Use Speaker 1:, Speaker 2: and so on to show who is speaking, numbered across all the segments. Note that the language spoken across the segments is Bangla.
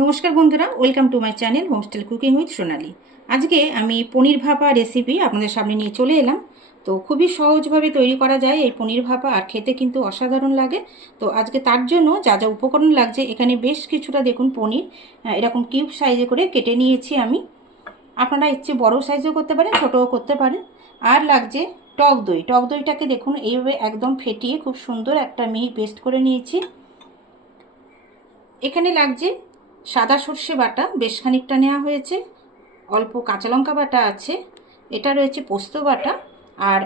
Speaker 1: নমস্কার বন্ধুরা welcome to my channel homestyle cooking with Sonali আজকে আমি পনির ভাপা রেসিপি আপনাদের সামনে নিয়ে চলে এলাম। তো খুবই সহজভাবে তৈরি করা যায় এই পনির ভাপা, আর খেতে কিন্তু অসাধারণ লাগে। তো আজকে তার জন্য যা যা উপকরণ লাগছে, এখানে বেশ কিছুটা দেখুন পনির এরকম কিউব সাইজে করে কেটে নিয়েছি আমি। আপনারা ইচ্ছে বড় সাইজও করতে পারেন, ছোটও করতে পারেন। আর লাগছে টক দই। টক দইটাকে দেখুন, এইভাবে একদম ফেটিয়ে খুব সুন্দর একটা মিহি পেস্ট করে নিয়েছি। এখানে লাগছে সাদা সর্ষে বাটা, বেশ খানিকটা নেওয়া হয়েছে। অল্প কাঁচা লঙ্কা বাটা আছে। এটা রয়েছে পোস্ত বাটা। আর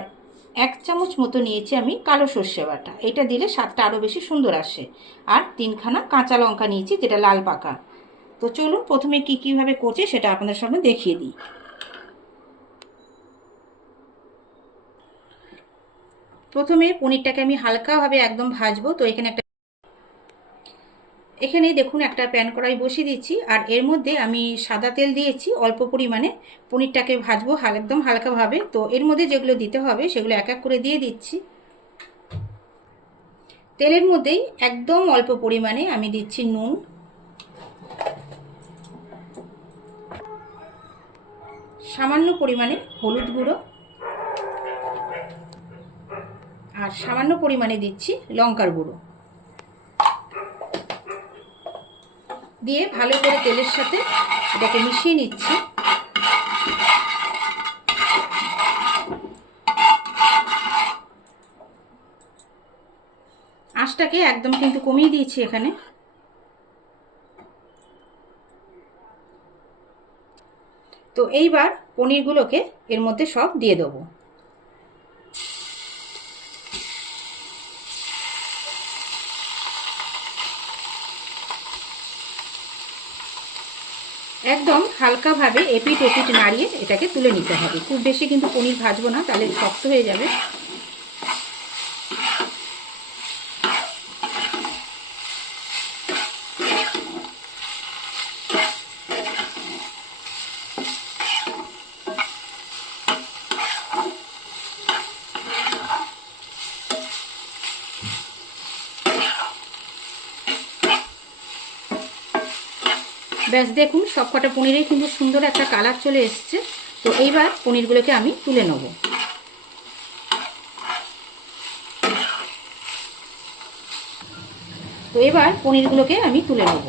Speaker 1: এক চামচ মতো নিয়েছি আমি কালো সর্ষে বাটা। এটা দিলে স্বাদটা আরও বেশি সুন্দর আসে। আর তিনখানা কাঁচা লঙ্কা নিয়েছি, যেটা লাল পাকা। তো চলুন প্রথমে কী কীভাবে করছে সেটা আপনাদের সামনে দেখিয়ে দিই। প্রথমে পনিরটাকে আমি হালকাভাবে একদম ভাজবো। তো এখানে একটা এখানে দেখুন একটা প্যান কড়াই বসিয়ে দিচ্ছি, আর এর মধ্যে আমি সাদা তেল দিয়েছি, অল্প পরিমাণে। পনিরটাকে ভাজবো একদম হালকাভাবে। তো এর মধ্যে যেগুলো দিতে হবে সেগুলো এক এক করে দিয়ে দিচ্ছি। তেলের মধ্যেই একদম অল্প পরিমাণে আমি দিচ্ছি নুন। সামান্য পরিমাণে হলুদ গুঁড়ো। আর সামান্য পরিমাণে দিচ্ছি লঙ্কার গুঁড়ো। দিয়ে ভালো করে তেলের সাথে এটাকে মিশিয়ে নিচ্ছি। আঁচটাকে একদম কিন্তু কমিয়ে দিয়েছি এখানে। তো এইবার পনিরগুলোকে এর মধ্যে সব দিয়ে দেবো। একদম হালকাভাবে এপিট এপিট নাড়িয়ে এটাকে তুলে নিতে হবে। খুব বেশি কিন্তু পনির ভাজবো না, তাহলে শক্ত হয়ে যাবে। ব্যাস দেখুন সব কটা পনিরেই কিন্তু সুন্দর একটা কালার চলে এসছে। তো এইবার পনিরগুলোকে আমি তুলে নেব। তো এবার পনিরগুলোকে আমি তুলে নেব।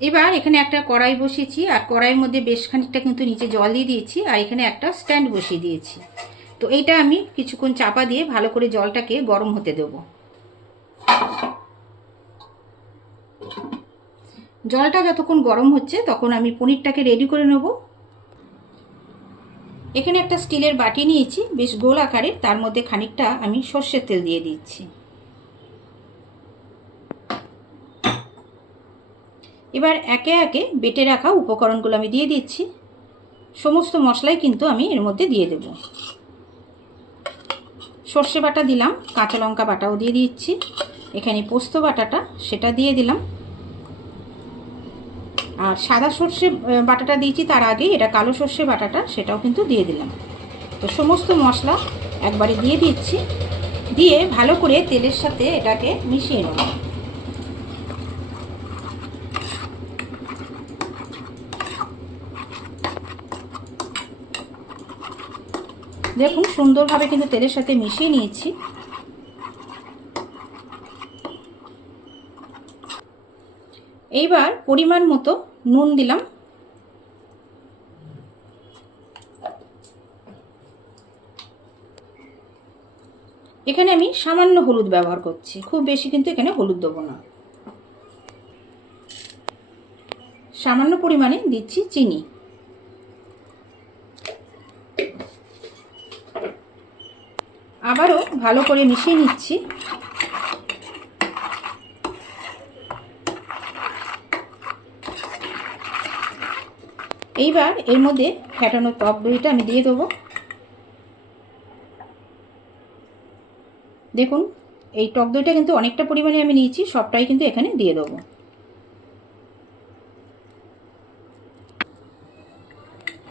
Speaker 1: এবার এখানে একটা কড়াই বসিয়েছি, আর কড়াইয়ের মধ্যে বেশ খানিকটা কিন্তু নিচে জল দিয়ে দিয়েছি, আর এখানে একটা স্ট্যান্ড বসিয়ে দিয়েছি। তো এইটা আমি কিছুক্ষণ চাপা দিয়ে ভালো করে জলটাকে গরম হতে দেব। জলটা যতক্ষণ গরম হচ্ছে তখন আমি পনিরটাকে রেডি করে নেব। এখানে একটা স্টিলের বাটি নিয়েছি, বেশ গোল আকারের, তার মধ্যে খানিকটা আমি সর্ষের তেল দিয়ে দিচ্ছি। এবার একে একে বেটে রাখা উপকরণগুলো আমি দিয়ে দিচ্ছি। সমস্ত মশলাই কিন্তু আমি এর মধ্যে দিয়ে দেব। সর্ষে বাটা দিলাম, কাঁচা লঙ্কা বাটাও দিয়ে দিচ্ছি। এখানে পোস্ত বাটাটা সেটা দিয়ে দিলাম। আর সাদা সর্ষে বাটাটা দিয়েছি তার আগে এটা কালো সর্ষে বাটাটা সেটাও কিন্তু দিয়ে দিলাম। তো সমস্ত মশলা একবারে দিয়ে দিচ্ছি। দিয়ে ভালো করে তেলের সাথে এটাকে মিশিয়ে নেব। দেখুন, সুন্দরভাবে কিন্তু তেলের সাথে মিশিয়ে নিয়েছি। এইবার পরিমাণ মতো নুন দিলাম। এখানে আমি সামান্য হলুদ ব্যবহার করছি, খুব বেশি কিন্তু এখানে হলুদ দেবো না। সামান্য পরিমাণে দিচ্ছি চিনি। আবারও ভালো করে মিশিয়ে নিচ্ছি। এইবার এর মধ্যে ফ্যাটানো টক দইটা আমি দিয়ে দেবো। দেখুন, এই টক দইটা কিন্তু অনেকটা পরিমাণে আমি নিয়েছি, সবটাই কিন্তু এখানে দিয়ে দেবো।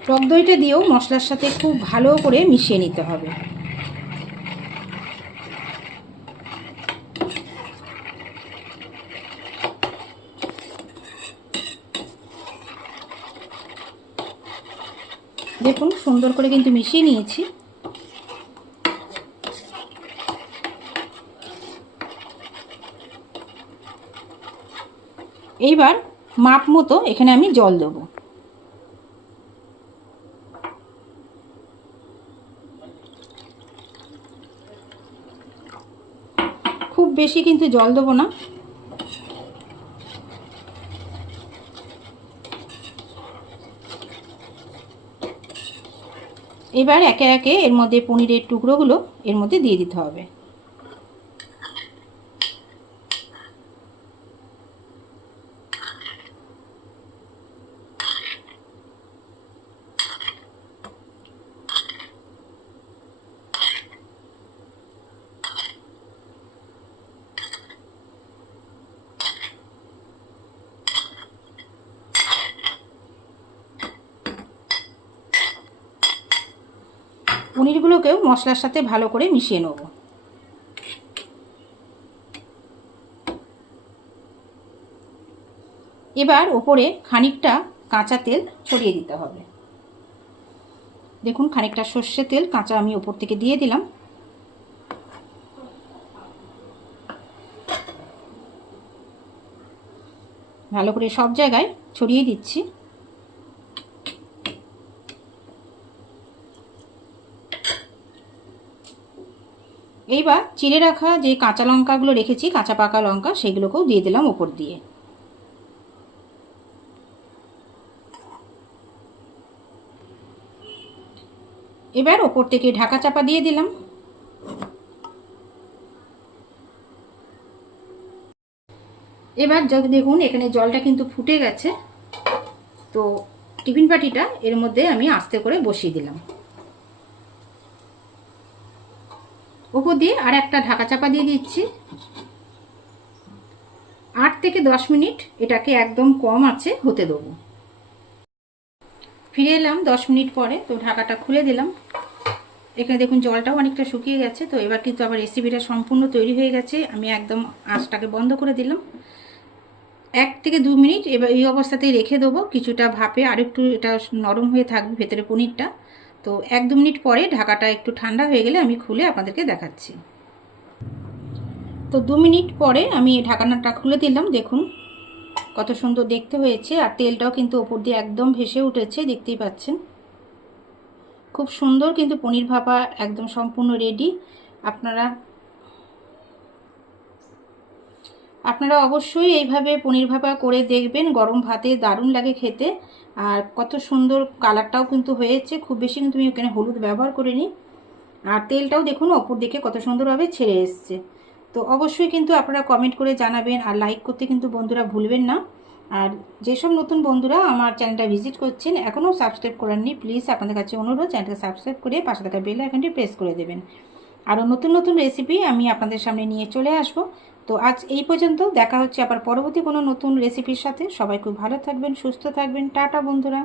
Speaker 1: টক দইটা দিয়েও মশলার সাথে খুব ভালো করে মিশিয়ে নিতে হবে দেখুন সুন্দর করে কিন্তু মিশিয়ে নিয়েছি। এইবার মাপ মতো এখানে আমি জল দেবো। খুব বেশি কিন্তু জল দেবো না। এবার একে একে এর মধ্যে পনিরের টুকরোগুলো এর মধ্যে দিয়ে দিতে হবে। পনিরগুলোকেও মশলার সাথে ভালো করে মিশিয়ে নেব। এবার ওপরে খানিকটা কাঁচা তেল ছড়িয়ে দিতে হবে। দেখুন, খানিকটা সর্ষে তেল কাঁচা আমি ওপর থেকে দিয়ে দিলাম। ভালো করে সব জায়গায় ছড়িয়ে দিচ্ছি। এইবার চিড়ে রাখা যে কাঁচা লঙ্কাগুলো রেখেছি, কাঁচা পাকা লঙ্কা, সেগুলোকেও দিয়ে দিলাম ওপর দিয়ে। এবার ওপর থেকে ঢাকা চাপা দিয়ে দিলাম। এবার যদি দেখুন, এখানে জলটা কিন্তু ফুটে গেছে। তো টিফিন পাটিটা এর মধ্যে আমি আস্তে করে বসিয়ে দিলাম। ওপর দিয়ে আর একটা ঢাকা চাপা দিয়ে দিচ্ছি। আট থেকে দশ মিনিট এটাকে একদম কম আছে হতে দেবো। ফিরে এলাম দশ মিনিট পরে, তো ঢাকাটা খুলে দিলাম। এখানে দেখুন জলটাও অনেকটা শুকিয়ে গেছে, তো এবার কিন্তু আবার রেসিপিটা সম্পূর্ণ তৈরি হয়ে গেছে। আমি একদম আঁচটাকে বন্ধ করে দিলাম। এক থেকে দু মিনিট এবার এই অবস্থাতেই রেখে দেবো। কিছুটা ভাপে আর একটু এটা নরম হয়ে থাকবে ভেতরে পনিরটা। তো এক দু মিনিট পরে ঢাকাটা একটু ঠান্ডা হয়ে গেলে আমি খুলে আপনাদেরকে দেখাচ্ছি। তো দু মিনিট পরে আমি ঢাকানাটা খুলে দিলাম, দেখুন। কত সুন্দর দেখতে হয়েছে আর তেলটাও কিন্তু ওপর দিয়ে একদম ভেসে উঠেছে, দেখতেই পাচ্ছেন। খুব সুন্দর কিন্তু পনির ভাপা একদম সম্পূর্ণ রেডি। আপনারা আপনারা অবশ্যই এইভাবে পনির ভাপা করে দেখবেন, গরম ভাতে দারুণ লাগে খেতে। আর কত সুন্দর কালারটাও কিন্তু হয়েছে। খুব বেশি কিন্তু আমি ওখানে হলুদ ব্যবহার করিনি। আর তেলটাও দেখুন অপর দিকে কত সুন্দরভাবে ছেড়ে এসছে। তো অবশ্যই কিন্তু আপনারা কমেন্ট করে জানাবেন আর লাইক করতে কিন্তু বন্ধুরা ভুলবেন না। আর যেসব নতুন বন্ধুরা আমার চ্যানেলটা ভিজিট করছেন, এখনও সাবস্ক্রাইব করেননি প্লিজ আপনাদের কাছে অনুরোধ চ্যানেলটা সাবস্ক্রাইব করে পাশে থাকা বেল আইকনটি প্রেস করে দেবেন। আরও নতুন নতুন রেসিপি আমি আপনাদের সামনে নিয়ে চলে আসব। তো আজ এই পর্যন্ত, দেখা হচ্ছে আবার পরবর্তী কোনো নতুন রেসিপির সাথে। সবাই খুব ভালো থাকবেন, সুস্থ থাকবেন। টাটা বন্ধুরা।